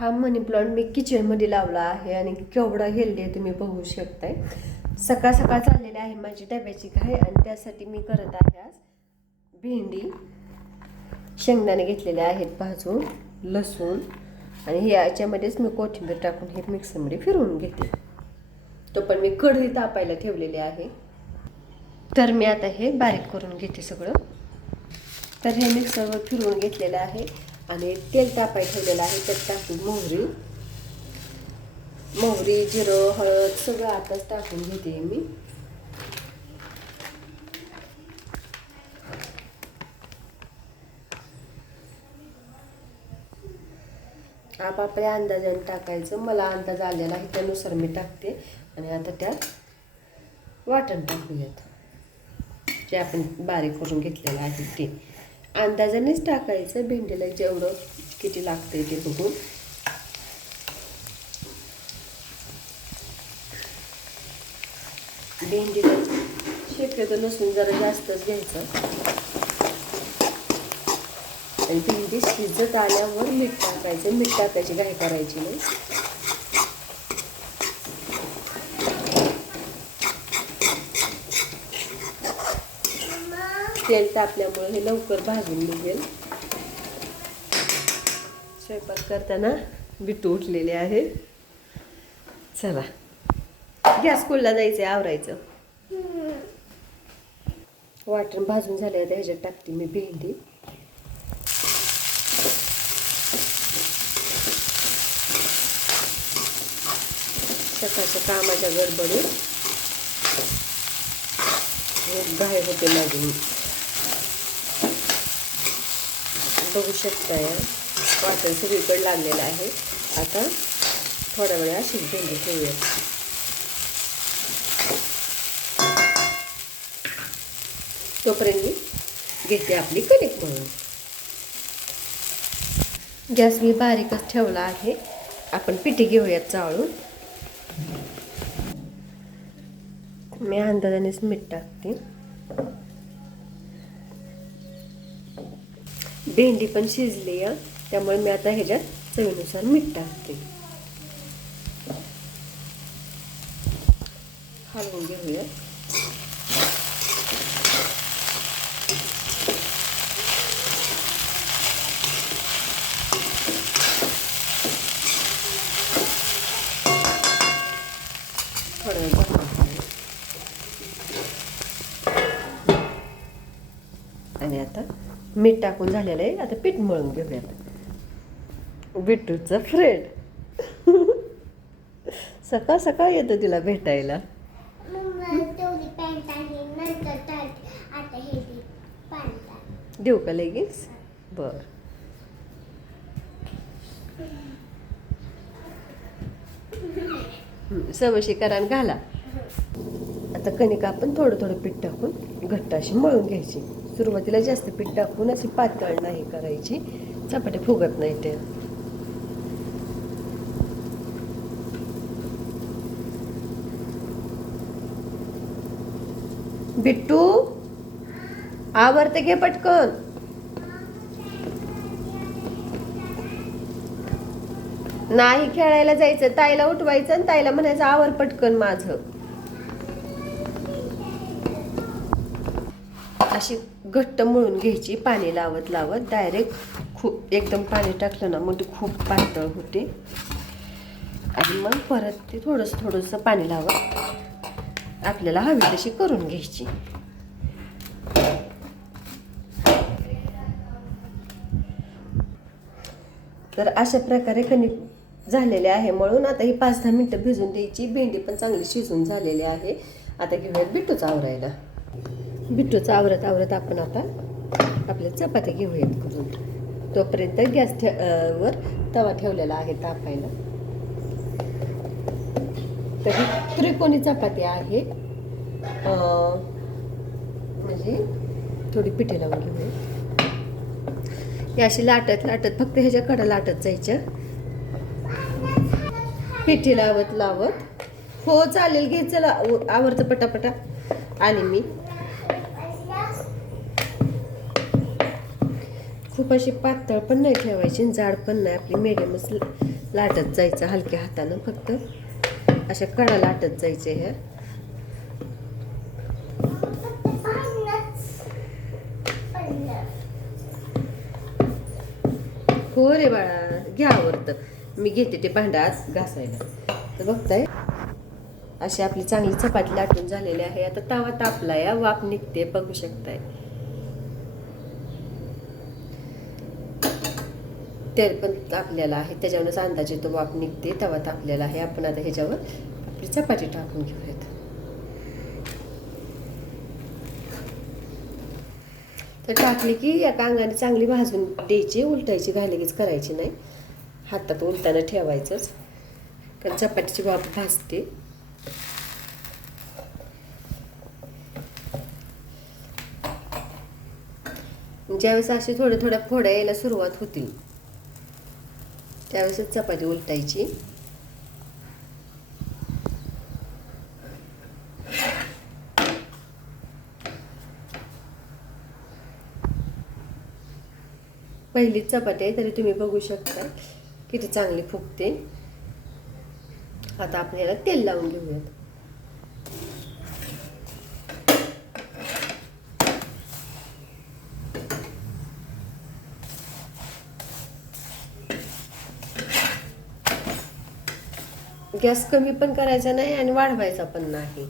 हा मनी प्लांट मी किचनमध्ये लावला आहे आणि केवढा हेल्दी आहे तुम्ही बघू शकताय. सकाळ सकाळ चाललेली आहे माझी डब्याची घाई आणि त्यासाठी मी करत आहे आज भेंडी. शेंगदाणे घेतलेले आहेत भाजून, लसूण आणि याच्यामध्येच मी कोथिंबीर टाकून हे मिक्सरमध्ये फिरवून घेते. तो पण मी कढई तापायला ठेवलेली आहे. तर मी आता हे बारीक करून घेते सगळं. तर हे मिक्सरवर फिरवून घेतलेलं आहे आणि तेल तापायला ठेवलेलं आहे. त्यात टाकून मोहरी, जिरं, हळद सगळं आताच टाकून घेते मी. आपापल्या अंदाजाने टाकायचं. मला अंदाज आलेला आहे त्यानुसार मी टाकते. आणि आता त्यात वाटण टाकूयात जे आपण बारीक करून घेतलेलं आहे ते. अंदाजानेच टाकायचं, भेंडीला जेवढं किती लागतंय ते बघून. भेंडीला शक्यतो लसूण जरा जास्तच घ्यायचं आणि भेंडी शिजत आल्यावर मीठ टाकायचं. मीठ टाकायची घाई करायची नाही. तेल तापल्यामुळे हे लवकर भाजून निघेल. स्वयंपाक करताना बिट्टू उठलेले आहे. चला गॅस स्कूलला जायचंय, आवरायचं. वाटण भाजून झाले आता ह्याच्यात टाकते मी भेंडी. सकाळच्या कामाच्या गडबडीत घाई होते माझी. बघू शकताय वाटण सगळीकडे लागलेलं आहे. आता थोड्या वेळा अशीच भेंडी ठेवूया. तोपर्यंत मी घेते आपली कणिक मळून. गॅस मी बारीकच ठेवला आहे. आपण पिठी घेऊयात चाळून. मी अंदाजानेच मीठ टाकते. भेंडी पण शिजली आहे त्यामुळे मी आता ह्याच्यात चवीनुसार मीठ टाकते. हलवून घेऊया. थोडं आणि आता मीठ टाकून झालेलं आहे. आता पीठ मळून घेऊयात. बिट्टूचा फ्रेंड सकाळ सकाळ येतं तिला भेटायला. देऊ का लगेच? बर. सवशी करा आणि घाला. आता कणिक आपण थोडं थोडं पीठ टाकून घट्ट अशी मळून घ्यायची. सुरुवातीला जास्त पीठ टाकून अशी पातळ नाही करायची, चपाती फुगत नाही ते. बिट्टू आवरते घे पटकन. नाही खेळायला जायचं. ताईला उठवायचं आणि ताईला म्हणायचं आवर पटकन माझं. अशी घट्ट मळून घ्यायची पाणी लावत लावत. डायरेक्ट खूप एकदम पाणी टाकलं ना मग ती खूप पातळ होते. आणि मग परत ते थोडंसं पाणी लावत आपल्याला हवी तशी करून घ्यायची. तर अशा प्रकारे कणिक झालेले आहे मळून. आता ही 5-10 मिनिटं भिजून द्यायची. भेंडी पण चांगली शिजून झालेली आहे. आता घेऊयात बिट्टूचा आवरायला. बिट्टूचा आवरत आवरत आपण आता आपल्या चपात्या घेऊयात करून. तोपर्यंत गॅस वर तवा ठेवलेला आहे तापायला. तर ही त्रिकोणी चपाती आहे. म्हणजे थोडी पिठी लावून घेऊया. ही अशी लाटत लाटत फक्त ह्याच्या कडा लाटत जायच्या. पिठी लावत लावत. हो चालेल घे. चला आवरतं पटापटा. आणि मी खूप अशी पातळ पण नाही ठेवायची आणि जाड पण नाही, आपली मिडियमच लाटत जायचं हलक्या हातानं, फक्त अशा कडा लाटत जायचे ह्या. हो रे बाळा, घ्या आवडतं. मी घेते ते भांडात घासायला. तर बघताय अशी आपली चांगली चपाती लाटून झालेली आहे. आता तवा तापला या, वाफ निघते बघू शकताय. तेल पण तापलेलं आहे, त्याच्यावरच अंदाजे तो वाफ निघते. तवा तापलेला आहे. आपण आता ह्याच्यावर आपली चपाती टाकून घेऊयात. तर टाकली की एका अंगाने चांगली भाजून द्यायची, उलटायची घाईगीच करायची नाही. हातात उलटानं ठेवायचंच, कारण चपातीची वाफ भाजते. ज्यावेळेस अशी थोड्या फोड्या यायला सुरुवात होतील त्यावेळेसच चपाती उलटायची. पहिलीच चपाती आहे तरी तुम्ही बघू शकता किती चांगली फुगते. आता आपण याला तेल लावून घेऊयात. गॅस कमी पण करायचा नाही आणि वाढवायचा पण नाही,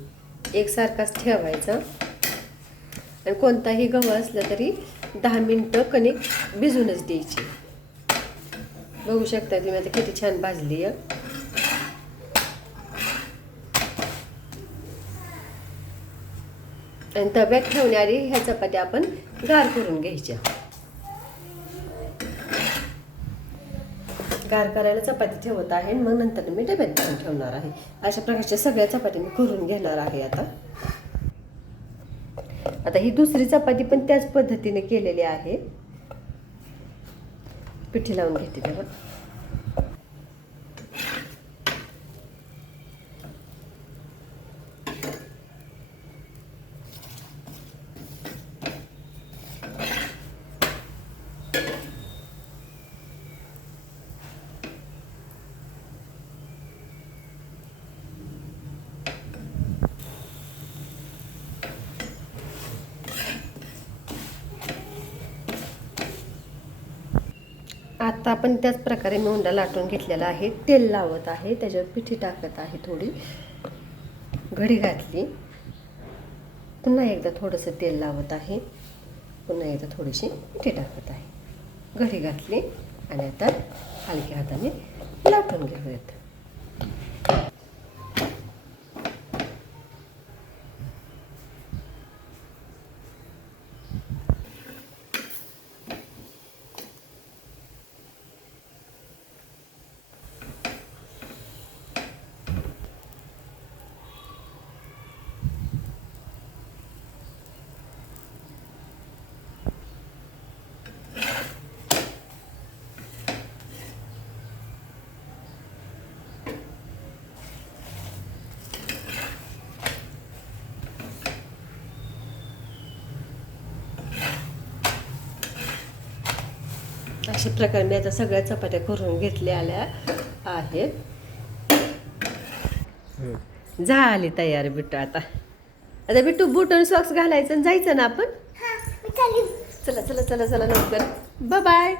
एकसारखाच ठेवायचा. आणि कोणताही गहू असला तरी 10 मिनिटं कणिक भिजूनच द्यायची. बघू शकता तुम्ही आता किती छान भाजली आहे. आणि तव्यात ठेवणारी ह्या चपात्या आपण गार करून घ्यायच्या. गार करायला चपाती ठेवत आहे, मग नंतर मी डब्यात भरून ठेवणार आहे. अशा प्रकारच्या सगळ्या चपात्या मी करून घेणार आहे. आता ही दुसरी चपाती पण त्याच पद्धतीने केलेली आहे. पिठी लावून घेते तेव्हा. आता आपण त्याच प्रकारे मी उंडा लाटून घेतलेला आहे. तेल लावत आहे, त्याच्यावर पिठी टाकत आहे. थोडी घडी घातली, पुन्हा एकदा थोडंसं तेल लावत आहे, पुन्हा एकदा थोडीशी पिठी टाकत आहे. घडी घातली आणि आता हलक्या हाताने लाटून घेऊयात. अशा प्रकारे मी आता सगळ्या चपात्या करून घेतलेल्या आहेत. झाली तयार बिट्टू. आता बिट्टू बूट आणि सॉक्स घालायचं आणि जायचं ना आपण. चला चला चला चला लवकर. Bye bye.